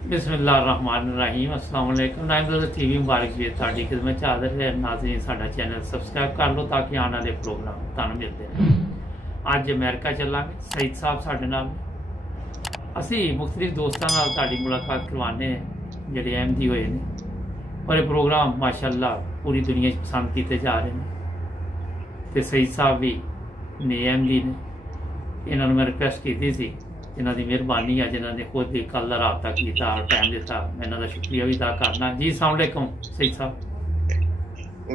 बिस्मिल्लाहिर्रहमानिर्रहीम अस्सलाम वालेकुम नाइम टीवी मुबारक जी ਤੁਹਾਡੀ ਖidmat ਚ ਹਾਜ਼ਰ ਹੈ ਨਾਜ਼ਰੀਨ ਸਾਡਾ ਚੈਨਲ ਸਬਸਕ੍ਰਾਈਬ ਕਰ ਲਓ ਤਾਂ ਕਿ ਆਉਣ ਵਾਲੇ ਪ੍ਰੋਗਰਾਮ ਤੁਹਾਨੂੰ ਮਿਲਦੇ ਰਹਿਣ। ਅੱਜ ਅਮਰੀਕਾ ਚੱਲਾਂਗੇ, ਸਈਦ ਸਾਹਿਬ ਸਾਡੇ ਨਾਲ। ਅਸੀਂ ਮੁਖਤਲਿਫ ਦੋਸਤਾਂ ਨਾਲ ਤੁਹਾਡੀ ਮੁਲਾਕਾਤ ਕਰਵਾਉਂਦੇ ਹਾਂ ਜਿਹੜੇ ਅਹਿਮਦੀ ਹੋਏ ਨੇ, ਔਰ ਇਹ ਪ੍ਰੋਗਰਾਮ ਮਾਸ਼ਾਅੱਲਾ ਪੂਰੀ ਦੁਨੀਆ 'ਚ ਪਸੰਦ ਕੀਤੇ ਜਾ ਰਹੇ ਨੇ। ਤੇ ਸਈਦ ਸਾਹਿਬ ਵੀ ਨੇ ਅਹਿਮਦੀ ਨੇ, ਇਹਨਾਂ ਨੂੰ ਮੈਂ ਰਿਕੁਐਸਟ ਕੀਤੀ ਸੀ, जिन्हों की मेहरबानी है, जिन्होंने खुद भी कल रबता किया और टाइम दिता, मैं इन्हों का शुक्रिया भी अदा करना जी। अस्सलाम वालेकुम सईद साहब।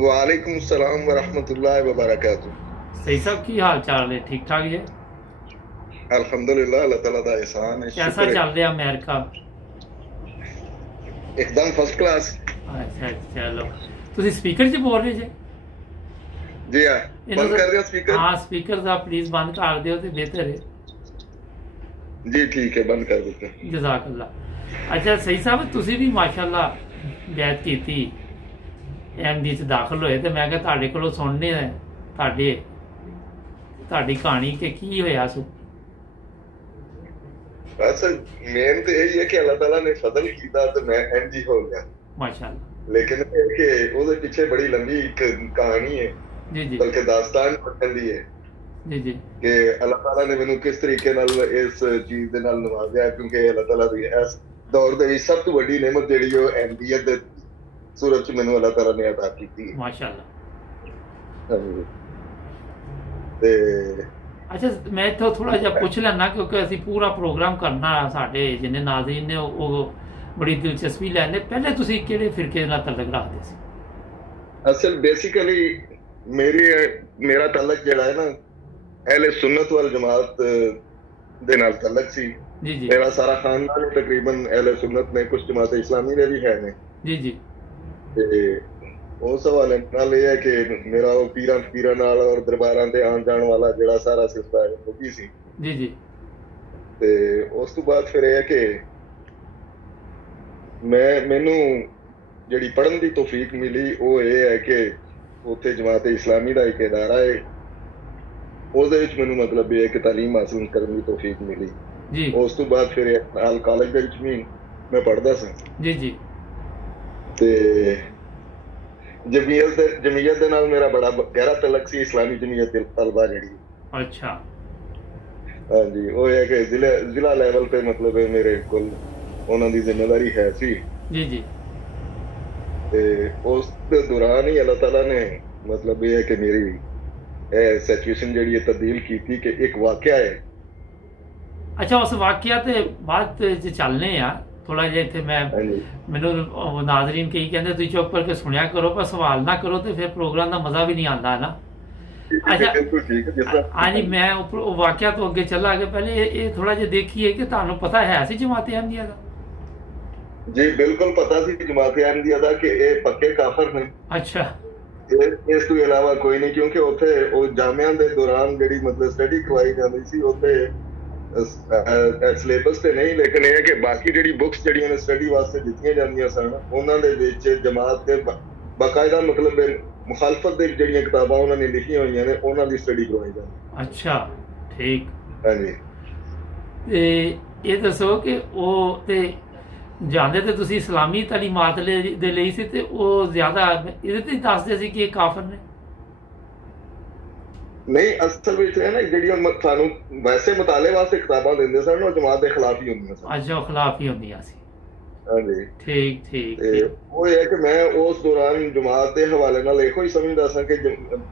वालेकुम सलाम व रहमतुल्लाहि व बरकातुहू। सईद साहब की हाल चाल है? ठीक ठाक है? अल्हम्दुलिल्लाह, अल्लाह ताला दा एहसान है। कैसा चल रहा अमेरिका? एकदम फर्स्ट क्लास। अच्छा चलो, तुम स्पीकर च बोल रहे जे? जी हाँ, बंद कर दिया स्पीकर? हाँ, स्पीकर का प्लीज बंद कर दियो तो बेहतर है जी। ठीक है, बंद कर देते हैं। जज़ाकल्ला। अच्छा सही साहब, तुसी भी माशाअल्लाह बैत कीती, एमडी च दाखिल होए, तो मैं कहा तुहाडे कोलों सुनने तुहाडी कहानी कि की होया सो। बस मेन तो यही है कि अल्लाह ताला ने फजल किया तो मैं एमडी हो गया माशाअल्लाह। लेकिन कि उसके पीछे बड़ी लंबी एक कहानी है जी जी, बल्कि दास्तान बनती है जी जी, कि अल्लाह ताला ने मैनू किस तरीके नाल इस चीज दे नाल नवाज़िया, क्योंकि अल्लाह ताला दी इस दौर दे सब तो बड़ी नेमत जेहड़ी ओ एमडीएत दे सूरत च मैनू अल्लाह ताला ने अता कीती है माशाअल्लाह। ते अच्छा मैं तो थोड़ा जिहा पुछ लेना, क्योंकि असीं पूरा प्रोग्राम करना, साडे जिन्ने नाज़रीन ने वो बड़ी दिलचस्पी लैंदे। पहले तुसीं किहड़े फिरके नाल तल्लक रखदे सी? असल बेसिकली मेरा तल्लक जेहड़ा है ना अहले सुन्नत वल जमात दे नाल तल्लक सी। जी जी, मेरा सारा खानदान ही तकरीबन अहले सुन्नत ने, कुछ जमात इस्लामी ने भी है ने। जी जी, ते उस हवाले नाल ये है कि मेरा वो पीरां नाल और दरबारां ते आन जान वाला जेहड़ा सारा सिलसिला है वो भी सी। जी जी, ते उस तो बाद फिर यह है कि मैनू जिहड़ी पढ़न दी तौफीक मिली वो ये है कि उत्थे जमात इस्लामी दा एक इदारा है, ਉਹਦੇ ਵਿੱਚ ਮੈਨੂੰ ਮਤਲਬ ਇਹ ਹੈ ਕਿ ਤਾਲੀਮ ਹਾਸਲ ਕਰਨ ਦੀ ਤੌਫੀਕ ਮਿਲੀ ਜੀ। ਉਸ ਤੋਂ ਬਾਅਦ ਫਿਰ ਨਾਲ ਕਾਲਜ ਦੇ ਵਿੱਚ ਵੀ ਮੈਂ ਪੜ੍ਹਦਾ ਸੀ। ਜੀ ਜੀ, ਤੇ ਜਮੀਅਤ ਦੇ ਨਾਲ ਮੇਰਾ ਬੜਾ ਗਹਿਰਾ ਤਲਕ ਸੀ, ਇਸਲਾਮੀ ਜਮੀਅਤ ਤਲਬਾ ਜਿਹੜੀ। ਅੱਛਾ, ਹਾਂਜੀ, ਉਹ ਹੈ ਕਿ ਜ਼ਿਲ੍ਹਾ ਲੈਵਲ ਤੇ ਮਤਲਬ ਮੇਰੇ ਕੋਲ ਉਹਨਾਂ ਦੀ ਜ਼ਿੰਮੇਵਾਰੀ ਹੈ ਸੀ। ਜੀ ਜੀ, ਤੇ ਉਸ ਦੇ ਦੌਰਾਨ ਹੀ ਅੱਲਾਹ ਤਾਲਾ ਨੇ ਮਤਲਬ ਇਹ ਹੈ ਕਿ ਮੇਰੀ सिचुएशन जी तब्दील की थी कि एक वाकया है। अच्छा उस वाकया ते बात चलने आ थोड़ा जिहा इत्थे मैं मैनू नाज़रीन कई कहंदे तुसीं चुप करके सुनिया करो, पर सवाल ना करो तो फिर प्रोग्राम का मजा भी नहीं आता है ना। अच्छा हाँ जी, मैं वाकया तो अगे चला के पहले ये थोड़ा जिहा देखिए कि तुहानू पता है सी जमात अहमदिया का? जी बिल्कुल पता सी जमात अहमदिया का कि ये पक्के काफिर ने। अच्छा, इस तो इलावा कोई नहीं, क्योंकि उत्थे जामिया के दौरान जी मतलब स्टडी करवाई जाती सी उत्थे सिलेबस ते नहीं, लेकिन यह कि बाकी जी बुक्स जी स्टडी वास्ते दित्तियां जांदियां सन उन्होंने विच जमात के बाकायदा मतलब मुखालफत दे जिहड़ियां किताबां उन्होंने लिखियां होईयां ने उन्हां दी स्टडी करवाई जाती। अच्छा ठीक। हाँ जी, ते ये दसो कि वो ते ਜਾਂਦੇ ਤੇ ਤੁਸੀਂ ਇਸਲਾਮੀ ਤਾਲੀਮਾਤ ਦੇ ਲਈ ਸੀ, ਤੇ ਉਹ ਜ਼ਿਆਦਾ ਇਹਦੇ ਤੇ ਦੱਸਦੇ ਸੀ ਕਿ ਇਹ ਕਾਫਰ ਨੇ? नहीं असल विच है ना ਜਿਹੜੀਆਂ ਸਾਨੂੰ ਵੈਸੇ ਮਤਾਲੇ ਵਾਸਤੇ ਕਿਤਾਬਾਂ ਦਿੰਦੇ ਸਨ ਉਹ ਜਮਾਤ ਦੇ ਖਿਲਾਫ ਹੀ ਹੁੰਦੀਆਂ ਸਨ। ਅੱਛਾ, ਖਿਲਾਫ ਹੀ ਹੁੰਦੀਆਂ ਸੀ। ਹਾਂਜੀ ਠੀਕ ਠੀਕ। ਉਹ ਇਹ ਹੈ ਕਿ ਮੈਂ ਉਸ ਦੌਰਾਨ ਜਮਾਤ ਦੇ ਹਵਾਲੇ ਨਾਲ ਇਹੋ ਹੀ ਸਮਝਦਾ ਸਾਂ ਕਿ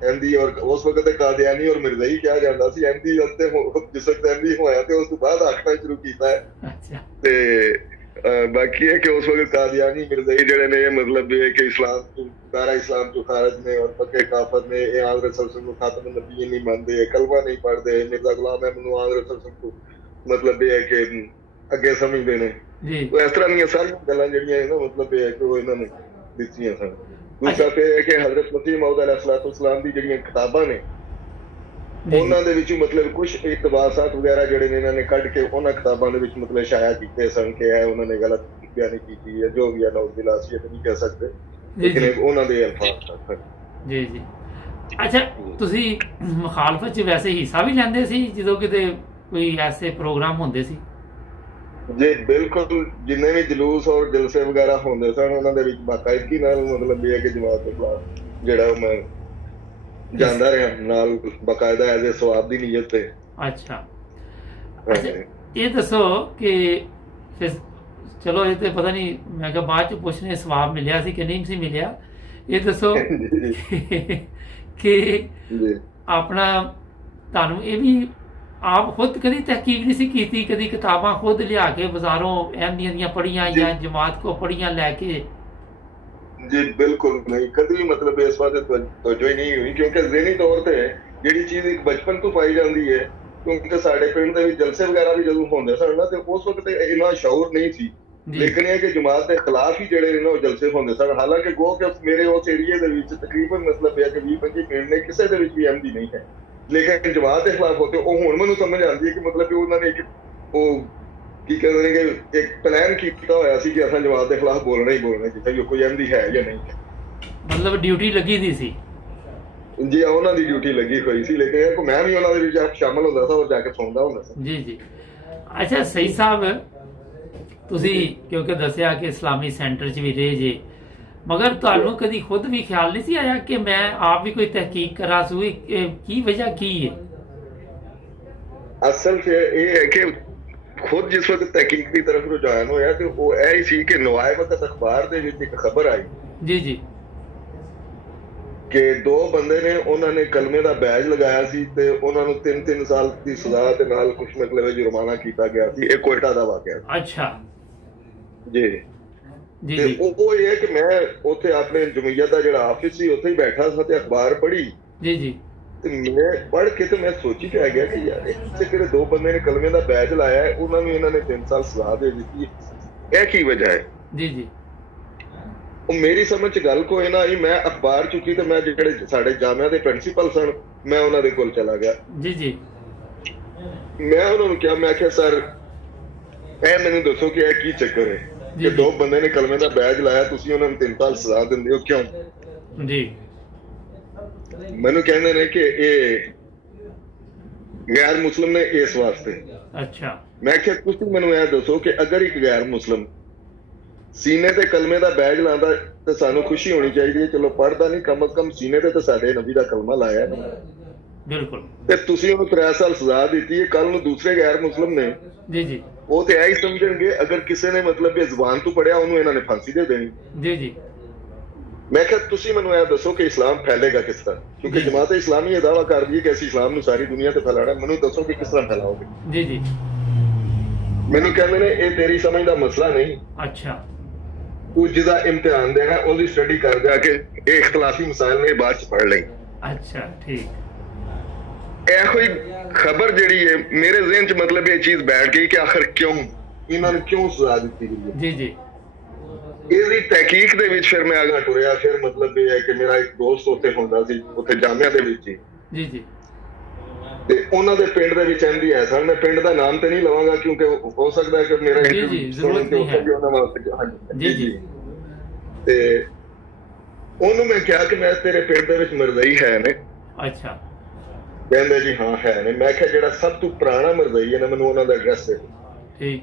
ਐਮਡੀ ਔਰ ਉਸ ਵਕਤ ਕਾਦੀਆਨੀ ਔਰ ਮਿਰਜ਼ਾਈ ਕਿਹਾ ਜਾਂਦਾ ਸੀ। ਐਮਡੀ ਉੱਤੇ ਜਿਸ ਵਕਤ ਐਮਡੀ ਹੋਇਆ ਤੇ ਉਸ ਤੋਂ ਬਾਅਦ ਆਖਣਾ ਸ਼ੁਰੂ ਕੀਤਾ ਹੈ। ਅੱਛਾ, ਤੇ बाकी है कि उस वक्त कादियानी मिर्ज़ाई जड़े ने मतलब ये कि इस्लाम दारा इस्लाम जो खारज ने और पक्के काफर ने ये आगरे सल्लल्लाहु अलैहि खातम नबी नहीं मानते, कलमा नहीं पढ़ते, मिर्जा गुलाम अहमद नूं आगरे सल्लल्लाहु को मतलब ये है कि अगे समझते ने। तो इस तरह दी सारी गल्लां जड़ियां है ना मतलब ये है कि वो इन्होंने दित्तियां सन। दूसरा फिर है कि हजरत मसीह मौऊद अलैहिस्सलाम दी जड़ियां किताबां ने ਉਹਨਾਂ ਦੇ ਵਿੱਚ ਮਤਲਬ ਕੁਝ ਇਕਤਬਾਸਾਤ ਵਗੈਰਾ ਜਿਹੜੇ ਨੇ ਇਹਨਾਂ ਨੇ ਕੱਢ ਕੇ ਉਹਨਾਂ ਕਿਤਾਬਾਂ ਦੇ ਵਿੱਚ ਮਤਲਬ ਸ਼ਾਇਆ ਕੀਤੇ ਸਨ ਕਿ ਇਹ ਉਹਨਾਂ ਨੇ ਗਲਤ ਬਿਆਨੀ ਕੀਤੀ ਹੈ, ਜੋ ਵੀ ਹੈ ਨੌਜ਼ ਬਿਲਾ ਅਸੀਂ ਨਹੀਂ ਕਹਿ ਸਕਦੇ, ਲੇਕਿਨ ਉਹਨਾਂ ਦੇ ਅਲਫਾਜ਼ ਸਨ। ਜੀ ਜੀ। ਅੱਛਾ ਤੁਸੀਂ ਮੁਖਾਲਫਤ 'ਚ ਵੈਸੇ ਹਿੱਸਾ ਵੀ ਲੈਂਦੇ ਸੀ ਜਦੋਂ ਕਿਤੇ ਕੋਈ ਐਸੇ ਪ੍ਰੋਗਰਾਮ ਹੁੰਦੇ ਸੀ? जी बिल्कुल, जिन्ने भी जलूस और जलसे वगैरह होंदे सन उन्हां दे विच बाकायदगी नाल मतलब ये है कि जमात दे खिलाफ जेड़ा मैं इस जांदा रहा नाल बाकायदा एज ए सवाब दी नीयत ते। अच्छा हाँ अच्छा, जी। ये दसो कि फिर चलो ये तो पता नहीं, मैं क्या बाद च पुछने सवाब मिलिया सी कि नहीं सी मिलिया। ये दसो जी कि जी ਆਪਣਾ ਤੁਹਾਨੂੰ ਇਹ ਵੀ ਆਪ ਖੁਦ ਕਦੀ ਤਹਿਕੀਕ ਨਹੀਂ ਸੀ ਕੀਤੀ, ਕਦੀ ਕਿਤਾਬਾਂ ਖੁਦ ਲਿਆ ਕੇ ਬਾਜ਼ਾਰੋਂ ਐਂਦੀਆਂ ਦੀਆਂ ਪੜੀਆਂ जी ਜਾਂ ਜਮਾਤ ਕੋ ਪੜੀਆਂ ਲੈ ਕੇ? जी बिल्कुल नहीं, कभी भी मतलब इस बात तवज्जो ही नहीं हुई क्योंकि ज़हनी तौर ते ਜਿਹੜੀ ਚੀਜ਼ ਇੱਕ ਬਚਪਨ ਤੋਂ ਪਾਈ ਜਾਂਦੀ ਹੈ ਕਿਉਂਕਿ ਸਾਡੇ ਪਿੰਡ ਦੇ ਵਿੱਚ ਜਲਸੇ ਵਗੈਰਾ ਵੀ ਜਦੋਂ ਹੁੰਦੇ ਸਨ ਨਾ ਤੇ ਉਸ ਵਕਤ ਇੰਨਾ ਸ਼ੌਰ ਨਹੀਂ ਸੀ। ਜੀ ਲੇਕਿਨ ਇਹ ਕਿ ਜਮਾਤ ਦੇ ਖਿਲਾਫ ਹੀ ਜਿਹੜੇ ਨੇ ਨਾ ਉਹ ਜਲਸੇ ਹੁੰਦੇ ਸਨ। ਹਾਲਾਂਕਿ ਗੋ ਕਿ ਮੇਰੇ ਉਸ ਏਰੀਏ ਦੇ ਵਿੱਚ ਤਕਰੀਬਨ ਮਤਲਬ ਇਹ ਕਿ 20-25 ਪਿੰਡ ਨੇ ਕਿਸੇ ਦੇ ਵਿੱਚ ਵੀ ਅਹਿਮਦੀ ਨਹੀਂ ਹੈ, ਲੇਕਿਨ ਜਮਾਤ ਦੇ ਖਿਲਾਫ ਹੋਤੇ ਉਹ ਹੁਣ ਮੈਨੂੰ ਸਮਝ ਆਉਂਦੀ ਹੈ ਕਿ ਮਤਲਬ ਕਿ ਉਹਨਾਂ ਨੇ ਇੱਕ ਉਹ ਕੀ ਕਹਿੰਦੇ ਨੇ ਕਿ ਇੱਕ ਪਲਾਨ ਕੀਤਾ ਹੋਇਆ ਸੀ ਕਿ ਅਸਾਂ ਜਮਾਤ ਦੇ ਖਿਲਾਫ ਬੋਲਣਾ ਹੀ ਬੋਲਣਾ, ਜਿੱਥੇ ਕੋਈ ਅਹਿਮਦੀ ਹੈ ਜਾਂ ਨਹੀਂ ਹੈ। ਮਤਲਬ ਡਿਊਟੀ ਲੱਗੀ ਦੀ ਸੀ? ਜੀ ਉਹਨਾਂ ਦੀ ਡਿਊਟੀ ਲੱਗੀ ਹੋਈ ਸੀ, ਲੇਕਿਨ ਇਹ ਮੈਂ ਵੀ ਉਹਨਾਂ ਦੇ ਵਿੱਚ ਸ਼ਾਮਲ ਹੁੰਦਾ ਸੀ ਔਰ ਜਾ ਕੇ ਸੁਣਦਾ ਹੁੰਦਾ ਸੀ। ਜੀ ਜੀ। ਅੱਛਾ ਸਹੀ ਸਾਹਿਬ, ਤੁਸੀਂ ਕਿਉਂਕਿ ਦੱਸਿਆ ਕਿ ਇਸਲਾਮੀ ਸੈਂਟਰ 'ਚ ਵੀ ਰਹੇ ਜੇ, ਮਗਰ ਤੁਹਾਨੂੰ ਕਦੀ ਖੁਦ ਵੀ ਖਿਆਲ ਨਹੀਂ ਸੀ ਆਇਆ ਕਿ ਮੈਂ ਆਪ ਵੀ ਕੋਈ ਤਹਿਕੀਕ ਕਰਾਂ ਸੂ, ਕੀ ਵਜ੍ਹਾ ਕੀ ਹੈ? ਅਸਲ 'ਚ ਇਹ ਹੈ ਕਿ ਖੁਦ ਜਿਸ ਵਕਤ ਤਹਿਕੀਕ ਦੀ ਤਰਫ ਰੁਝਾਨ ਹੋਇਆ ਤੇ ਉਹ ਇਹ ਹੀ ਸੀ ਕਿ ਨਵਾਏ ਵਕਤ ਅਖਬਾਰ ਦੇ ਵਿੱਚ ਇੱਕ ਖਬਰ ਆਈ ਜੀ ਜੀ ਕਿ ਦੋ ਬੰਦੇ ਨੇ ਉਹਨਾਂ ਨੇ ਕਲਮੇ ਦਾ ਬੈਜ ਲਗਾਇਆ ਸੀ ਤੇ ਉਹਨਾਂ ਨੂੰ 3-3 ਸਾਲ ਦੀ ਸਜ਼ਾ ਤੇ ਨਾਲ ਕੁਝ ਮਤਲਬ ਜੁਰਮਾਨਾ ਕੀਤਾ ਗਿਆ ਸੀ। ਇਹ ਕੋਇਟਾ ਦਾ ਵਾਕਿਆ। ਅੱਛਾ ਜੀ ਜੀ ਤੇ ਜੀ ਉਹ ਇਹ ਹੈ ਕਿ ਮੈਂ ਉੱਥੇ ਆਪਣੇ ਜਮਈਅਤ ਦਾ ਜਿਹੜਾ ਆਫਿਸ ਸੀ ਉੱਥੇ ਹੀ ਬੈਠਾ ਸੀ ਤੇ ਅਖਬਾਰ ਪੜ੍ਹੀ ਜੀ ਜੀ ਤੇ ਮੈਂ ਪੜ੍ਹ ਕੇ ਤੇ ਮੈਂ ਸੋਚੀ ਕਿ ਆ ਗਿਆ ਕਿ ਯਾਰ ਇੱਥੇ ਕਿਹੜੇ ਦੋ ਬੰਦੇ ਨੇ ਕਲਮੇ ਦਾ ਬੈਜ ਲਾਇਆ ਹੈ, ਉਹਨਾਂ ਨੂੰ ਇਹਨਾਂ ਨੇ 3 ਸਾਲ ਸਜ਼ਾ ਦੇ ਦਿੱਤੀ, ਇਹ ਕੀ ਵਜ੍ਹਾ ਹੈ? ਜੀ ਜੀ ਉਹ ਮੇਰੀ ਸਮਝ ਚ ਗੱਲ ਕੋਈ ਨਾ ਆਈ। ਮੈਂ ਅਖਬਾਰ ਚੁੱਕੀ ਤੇ ਮੈਂ ਜਿਹੜੇ ਸਾਡੇ ਜਾਮਿਆ ਦੇ ਪ੍ਰਿੰਸੀਪਲ ਸਨ ਮੈਂ ਉਹਨਾਂ ਦੇ ਕੋਲ ਚਲਾ ਗਿਆ। ਜੀ ਜੀ ਮੈਂ ਉਹਨਾਂ ਨੂੰ ਕਿਹਾ, ਮੈਂ ਕਿਹਾ ਸਰ ਇਹ ਮੈਨੂੰ ਦੱਸੋ ਕਿ ਇਹ ਕੀ ਚੱਕਰ ਹੈ ਕਿ ਦੋ ਬੰਦੇ ਨੇ ਕਲਮੇ ਦਾ ਬੈਜ ਲਾਇਆ, ਤੁਸੀਂ ਉਹਨਾਂ ਨੂੰ 3 ਸਾਲ ਸਜ਼ਾ ਦਿੰਦੇ ਹੋ, ਕਿਉਂ? ਜੀ ਮੈਨੂੰ ਕਹਿੰਦੇ ਨੇ ਕਿ ਇਹ ਗੈਰ ਮੁਸਲਿਮ ਨੇ ਇਸ ਵਾਸਤੇ। ਅੱਛਾ ਮੈਂ ਕਿਹਾ ਤੁਸੀਂ ਮੈਨੂੰ ਇਹ ਦੱਸੋ ਕਿ ਅਗਰ ਇੱਕ ਗੈਰ ਮੁਸਲਿਮ ਸੀਨੇ ਤੇ ਕਲਮੇ ਦਾ ਬੈਜ ਲਾਉਂਦਾ ਤੇ ਸਾਨੂੰ ਖੁਸ਼ੀ ਹੋਣੀ ਚਾਹੀਦੀ ਹੈ, ਚਲੋ ਪੜ੍ਹਦਾ ਨਹੀਂ ਕਮ ਅਜ਼ ਕਮ ਸੀਨੇ ਤੇ ਤਾਂ ਸਾਡੇ ਨਬੀ ਦਾ ਕਲਮਾ ਲਾਇਆ ਨਾ। ਬਿਲਕੁਲ। ਤੇ ਤੁਸੀਂ ਉਹਨੂੰ 3 ਸਾਲ ਸਜ਼ਾ ਦਿੱਤੀ ਹੈ, ਕੱਲ ਨੂੰ ਦੂਸਰੇ ਗੈਰ ਮੁਸਲਿਮ ਨੇ ਜੀ ਜੀ ਉਹ ਤੇ ਇਹੀ ਸਮਝਣਗੇ ਅਗਰ ਕਿਸੇ ਨੇ ਮਤਲਬ ਇਹ ਜ਼ੁਬਾਨ ਤੋਂ ਪੜਿਆ ਉਹਨੂੰ ਇਹਨਾਂ ਨੇ ਫਾਂਸੀ ਦੇ ਦੇਣੀ। ਜੀ ਜੀ ਮੈਂ ਕਿਹਾ ਤੁਸੀਂ ਮੈਨੂੰ ਇਹ ਦੱਸੋ ਕਿ ਇਸਲਾਮ ਫੈਲੇਗਾ ਕਿਸ ਤਰ੍ਹਾਂ, ਕਿਉਂਕਿ ਜਮਾਤ ਇਸਲਾਮੀ ਇਹ ਦਾਵਾ ਕਰਦੀ ਹੈ ਕਿ ਅਸੀਂ ਇਸਲਾਮ ਨੂੰ ਸਾਰੀ ਦੁਨੀਆ ਤੇ ਫੈਲਾਣਾ, ਮੈਨੂੰ ਦੱਸੋ ਕਿ ਕਿਸ ਤਰ੍ਹਾਂ ਫੈਲਾਓਗੇ। ਜੀ ਜੀ ਮੈਨੂੰ ਕਹਿੰਦੇ ਨੇ ਇਹ ਤੇਰੀ ਸਮਝ ਦਾ ਮਸਲਾ ਨਹੀਂ, ਅੱਛਾ ਤੂੰ ਜਿਹਦਾ ਇਮਤਿਹਾਨ ਦੇਣਾ ਉਹਦੀ ਸਟੱਡੀ ਕਰ ਜਾ ਕੇ ਇਹ ਇਖਤਲਾਫੀ ਮਸਾਇਲ ਨੇ ਬਾਅਦ ਚ ਪੜ੍ਹ ਲਈ। ਅੱਛਾ ਠੀਕ। ਇਹੋ ਹੀ ਖਬਰ ਜਿਹੜੀ ਹੈ ਮੇਰੇ ਜ਼ਿਹਨ ਚ ਮਤਲਬ ਇਹ ਚੀਜ਼ ਬੈਠ ਗਈ ਕਿ ਆਖਰ ਕਿਉਂ ਇਹਨਾਂ ਨੂੰ ਕਿਉਂ ਸਜ਼ਾ ਦਿੱਤੀ ਗਈ ਹੈ। ਜੀ ਜੀ ਇਹਦੀ ਤਹਿਕੀਕ ਦੇ ਵਿੱਚ ਫਿਰ ਮੈਂ ਅਗਾ ਟੁਰਿਆ। ਫਿਰ ਮਤਲਬ ਇਹ ਹੈ ਕਿ ਮੇਰਾ ਇੱਕ ਦੋਸਤ ਉੱਥੇ ਹੁੰਦਾ ਸੀ ਉੱਥੇ ਜਾਮਿਆ ਦੇ ਵਿੱਚ ਹੀ, ਜੀ ਜੀ ਤੇ ਉਹਨਾਂ ਦੇ ਪਿੰਡ ਦੇ ਵਿੱਚ ਐਮਡੀ ਹੈ ਸਰ। ਮੈਂ ਪਿੰਡ ਦਾ ਨਾਮ ਤੇ ਨਹੀਂ ਲਵਾਂਗਾ ਕਿਉਂਕਿ ਹੋ ਸਕਦਾ ਹੈ ਕਿ ਮੇਰਾ ਇੰਟਰਵਿਊ ਸੁਣਨ ਤੇ ਉੱਥੇ ਵੀ ਉਹਨਾਂ ਵਾਸਤੇ। ਜੀ ਜੀ ਤੇ ਉਹਨੂੰ ਮੈਂ ਕਿਹਾ ਕਿ ਮੈਂ ਤੇਰੇ ਪਿੰਡ ਦੇ ਵਿੱਚ ਮਰਜ਼ਈ ਹੈ ਨੇ? ਅੱਛਾ ਕਹਿੰਦੇ ਜੀ ਹਾਂ ਹੈ ਨੇ। ਮੈਂ ਕਿਹਾ ਜਿਹੜਾ ਸਭ ਤੋਂ ਪੁਰਾਣਾ ਮਰਜ਼ਈ ਹੈ ਨਾ ਮੈਨੂੰ ਉਹਨਾਂ ਦਾ ਐਡਰੈਸ ਦੇ। ਠੀਕ।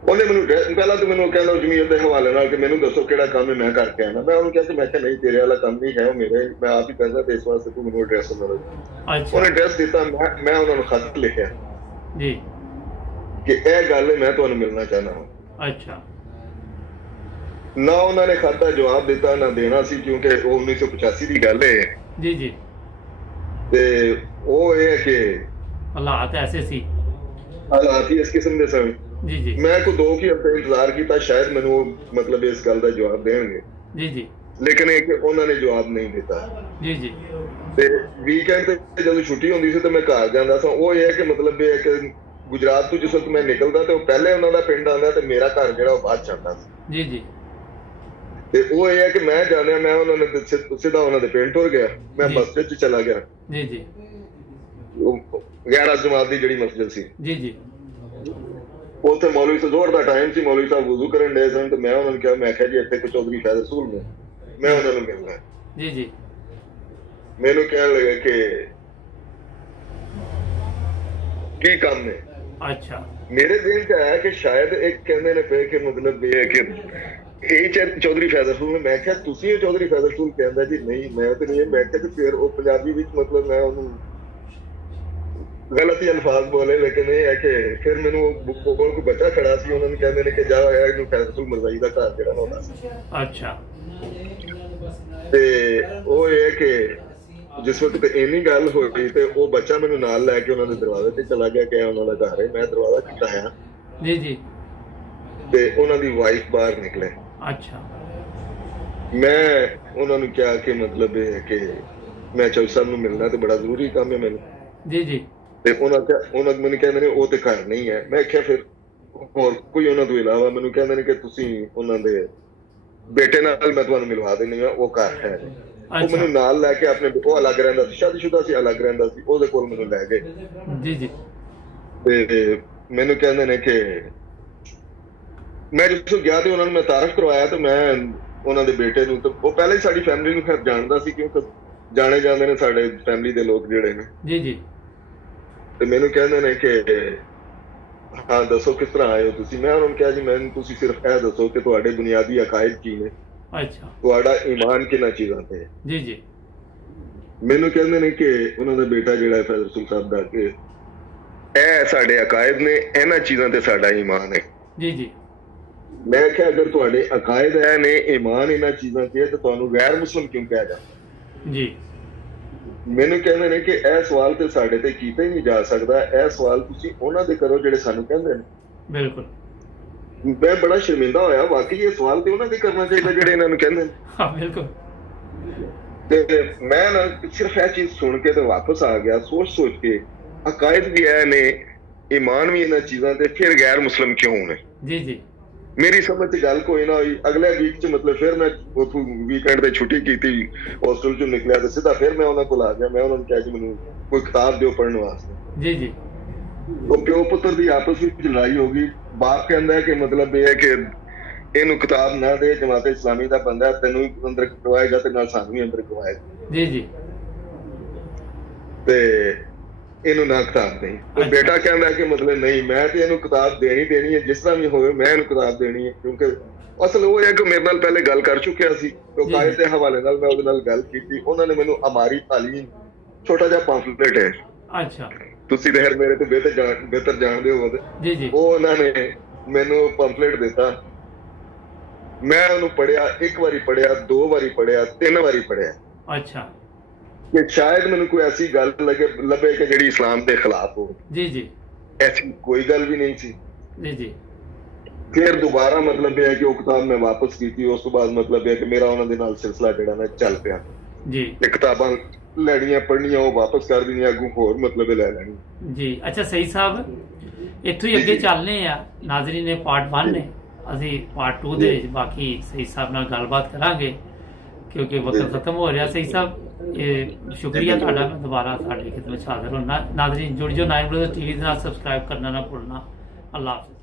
ਉਹਨੇ ਮੈਨੂੰ ਪਹਿਲਾਂ ਤਾਂ ਮੈਨੂੰ ਕਹਿੰਦਾ ਜਮੀਅਤ ਦੇ ਹਵਾਲੇ ਨਾਲ ਕਿ ਮੈਨੂੰ ਦੱਸੋ ਕਿਹੜਾ ਕੰਮ ਹੈ ਮੈਂ ਕਰਕੇ ਆਣਾ। ਮੈਂ ਉਹਨੂੰ ਕਿਹਾ ਕਿ ਮੈਂ ਕਿਹਾ ਨਹੀਂ ਤੇਰੇ ਵਾਲਾ ਕੰਮ ਨਹੀਂ ਹੈ, ਉਹ ਮੇਰੇ ਮੈਂ ਆਪ ਹੀ ਕਰਦਾ ਤੇ ਇਸ ਵਾਸਤੇ ਤੂੰ ਮੈਨੂੰ ਐਡਰੈਸ ਦੇ। ਉਹਨੇ ਐਡਰੈਸ ਦਿੱਤਾ, ਮੈਂ ਉਹਨਾਂ ਨੂੰ ਖਤ ਲਿਖਿਆ ਜੀ ਕਿ ਇਹ ਗੱਲ ਹੈ ਮੈਂ ਤੁਹਾਨੂੰ ਮਿਲਣਾ ਚਾਹੁੰਦਾ ਹਾਂ। ਅੱਛਾ। ਨਾ ਉਹਨਾਂ ਨੇ ਖਤ ਦਾ ਜਵਾਬ ਦਿੱਤਾ ਨਾ ਦੇਣਾ ਸੀ ਕਿਉਂਕਿ ਉਹ 1985 ਦੀ ਗੱਲ ਹੈ। ਜੀ ਜੀ ਤੇ ਉਹ ਇਹ ਹੈ ਕਿ ਹਾਲਾਤ ਐਸੇ ਸੀ, ਹਾਲਾਤ ਹੀ ਇਸ ਕਿਸਮ ਦੇ ਸਨ। ਜੀ ਜੀ ਮੈਂ ਕੋਈ 2 ਹਫ਼ਤੇ ਇੰਤਜ਼ਾਰ ਕੀਤਾ ਸ਼ਾਇਦ ਮੈਨੂੰ ਮਤਲਬ ਇਸ ਗੱਲ ਦਾ ਜਵਾਬ ਦੇਣਗੇ, ਜੀ ਜੀ ਲੇਕਿਨ ਇਹ ਕਿ ਉਹਨਾਂ ਨੇ ਜਵਾਬ ਨਹੀਂ ਦਿੱਤਾ। ਜੀ ਜੀ ਤੇ ਵੀਕਐਂਡ ਤੇ ਜਦੋਂ ਛੁੱਟੀ ਹੁੰਦੀ ਸੀ ਤੇ ਮੈਂ ਘਰ ਜਾਂਦਾ ਸਾਂ। ਉਹ ਇਹ ਹੈ ਕਿ ਮਤਲਬ ਇਹ ਹੈ ਕਿ ਗੁਜਰਾਤ ਤੋਂ ਜਿਸ ਵਕਤ ਮੈਂ ਨਿਕਲਦਾ ਤੇ ਉਹ ਪਹਿਲੇ ਉਹਨਾਂ ਦਾ ਪਿੰਡ ਆਉਂਦਾ ਤੇ ਮੇਰਾ ਘਰ ਜਿਹੜਾ ਉਹ ਬਾਅਦ ਚ ਆਉਂਦਾ ਸੀ। ਜੀ ਜੀ ਤੇ ਉਹ ਇਹ ਹੈ ਕਿ ਮੈਂ ਜਾਣਿਆ ਮੈਂ ਉਹਨਾਂ ਨੇ ਸਿੱਧਾ ਉਹਨਾਂ ਦੇ ਪਿੰਡ ਟੁਰ ਗਿਆ। ਮੈਂ ਮਸਜਿਦ ਚ ਚਲਾ ਗਿਆ। ਜੀ ਜੀ 11 ਜਮਾਤ ਦੀ ਜਿਹੜੀ ਮਸਜਿਦ ਸੀ। ਜੀ ਜੀ ਉੱਥੇ ਮੌਲਵੀ ਸਾਹਿਬ ਜ਼ੋਰ ਦਾ ਟਾਈਮ ਸੀ, ਮੌਲਵੀ ਸਾਹਿਬ ਵੁਜ਼ੂ ਕਰਨ ਡਏ ਸਨ ਤੇ ਮੈਂ ਉਹਨਾਂ ਨੂੰ ਕਿਹਾ, ਮੈਂ ਕਿਹਾ ਜੀ ਇੱਥੇ ਕੋਈ ਚੌਧਰੀ ਫੈਜ਼ ਰਸੂਲ ਨੇ, ਮੈਂ ਉਹਨਾਂ ਨੂੰ ਮਿਲਣਾ। ਜੀ ਜੀ ਮੈਨੂੰ ਕਹਿਣ ਲੱਗਾ ਕਿ ਕੀ ਕੰਮ ਹੈ। ਅੱਛਾ मेरे दिल च आया कि शायद एक कहते ने पे कि मतलब ये है कि चौधरी फैजल रसूल ने, मैं क्या तुसी चौधरी फैजल रसूल कहंदा जी नहीं मैं तो नहीं, मैं क्या फिर वो पंजाबी विच मतलब मैं उन्होंने गलत ही अल्फाज बोले, लेकिन ये है कि फिर मैनू कोल कोई बच्चा खड़ा सी, उन्होंने कहंदे ने कि जा इहनू फैजल रसूल मरज़ाई दा घर जेड़ा होंदा सी। अच्छा ते ओ ये कि जिस वक्त इन्नी गल होई ते ओ बच्चा मैनू नाल लैके उन्होंने दरवाजे ते चला गया कि उन्होंने घर है, मैं दरवाजा खटकाया जी जी ते उन्हों दी वाइफ बाहर निकले। अच्छा मैं उन्होंने क्या कि मतलब ये है कि मैं चौधरी साहब नूं मिलना तो बड़ा जरूरी काम है मैनू, जी जी ते उन्होंने मैनू कहंदे ने ओ ते घर नहीं है। मैं क्या फिर होर कोई उन्हों तो इलावा मैनू कहंदे ने कि तुसीं उन्हों दे बेटे नाल मैं तुहानूं मिलवा देनी आ, वो घर है। वो मैनू नाल लैके अपने वो अलग रहिंदा सी, शादीशुदा सी, अलग रहिंदा सी, ओहदे कोल मैनू लै गए। जी जी ते मैनू कहंदे ने कि मैं जिस गया तो उन्होंने मैं तारफ करवाया, तो मैं उन्होंने बेटे नूं तो वो पहले ही साडी फैमिली नूं खैर जानदा सी, क्योंकि जाने जांदे ने साडे फैमिली दे लोग जिहड़े ने। जी जी ते मैनू कहंदे ने कि हाँ दसो किस तरह आए हो तुसीं। मैं उन्होंने कहा जी मैनू तुसीं सिर्फ यह दसो कि तुहाडे बुनियादी अकायद की ने, अच्छा तुहाडा ईमान किन्हां चीज़ां ते है। जी जी मैनू कहंदे ने कि उन्हां दा बेटा जिहड़ा है फैजल रसूल साहब दा कि ਇਹ ਸਾਡੇ अकायद ने, इन्हां चीज़ां ते साडा ईमान है। जी जी मैं क्या अगर तुहाडे अकायद है ने, ईमान इन्हां चीज़ां ते ते तुहानूं गैर मुस्लिम क्यों कहा जांदा। जी मैनू कहंदे ने कि ਇਹ सवाल ते साडे ते कीता ही नहीं जा सकदा, ਇਹ सवाल तुसीं उन्हां दे करो ਜਿਹੜੇ ਸਾਨੂੰ ਕਹਿੰਦੇ ने। बिल्कुल मैं बड़ा शर्मिंदा होया, वाकई ये सवाल ते उन्हां दे करना चाहिए ਜਿਹੜੇ ਇਹਨਾਂ ਨੂੰ ਕਹਿੰਦੇ ਨੇ। हाँ बिल्कुल ਤੇ मैं ना सिर्फ यह चीज सुन के तो वापस आ गया, सोच सोच के अकायद भी है ने, ईमान भी इन्हां चीज़ां ते, फिर गैर मुस्लिम क्यों ने। जी जी मेरी समझ च गल कोई ना हुई। अगले वीक च मतलब फिर मैं उथों वीकेंड ते छुट्टी कीती, हॉस्टल चों निकलिया ते सीधा फिर मैं उन्हां कोल आ गया। मैं उन्हां नूं कहा कि मैनूं कोई किताब दिओ पढ़ने वास्ते। जी जी वो प्यो पुत्र दी आपस विच लड़ाई हो गई। बाप कहंदा है कि मतलब ये है कि इहनूं किताब ना दे, जमात इस्लामी दा बंदा तैनूं अंदर करवाएगा ते नाल सानूं भी अंदर करवाएगा। जी जी ते इहनूं ना किताब दें। तो बेटा कहंदा कि मतलब नहीं मैं ते इहनूं किताब देनी है, जिस तरह भी होवे मैं इहनूं किताब देनी है। क्योंकि असल वो है कि मेरे नाल पहले गल कर चुकिया सी, तो कायदे दे हवाले नाल मैं उहदे नाल गल कीती। उन्हां ने मैनूं अमारी तालीम छोटा जिहा पंफलेट है, अच्छा तुसीं ते मेरे तो बेहतर जानदे हो, जी जी वो उन्होंने मैनू पंफलेट दिता। मैं उन्होंने पढ़िया, एक बारी पढ़िया, 2 बारी पढ़िया, 3 बारी पढ़िया अच्छा कि शायद मैनू कोई ऐसी गल लभे कि जिहड़ी इस्लाम के खिलाफ हो। जी जी ऐसी कोई गल भी नहीं सी। जी जी फिर दोबारा मतलब यह है कि वो किताब मैं वापस की थी। उस तो बाद मतलब यह है कि मेरा उन्होंने नाल सिलसिला जिहड़ा ना चल पिया जी। किताबां लैनियां पढ़नियां वो वापस कर देनियां, अगों होर मतलब लै लैनी जी। अच्छा सईद साहब इत्थों ही अगे चलने आ, नाज़रीन ने पार्ट 1 ने, ਅਸੀਂ ਪਾर्ट 2 ਦੇ ਬਾਕੀ ਸਈਦ ਸਾਹਿਬ ਨਾਲ ਗੱਲਬਾਤ ਕਰਾਂਗੇ ਕਿਉਂਕਿ ਵਕਤ ਖਤਮ ਹੋ ਰਿਹਾ। ਸਈਦ ਸਾਹਿਬ ਇਹ ਸ਼ੁਕਰੀਆ ਤੁਹਾਡਾ, ਮੈਂ ਦੁਬਾਰਾ ਤੁਹਾਡੀ ਖਿਦਮਤ 'ਚ ਹਾਜ਼ਰ ਹੋਣਾ। ਨਾਜ਼ਰੀਨ जुड़ जाओ, 9 ब्रदर्स टीवी ਦੇ ਨਾਲ ਸਬਸਕ੍ਰਾਈਬ ਕਰਨਾ ਨਾ ਭੁੱਲਣਾ। ਅੱਲਾਹ ਹਾਫਿਜ਼।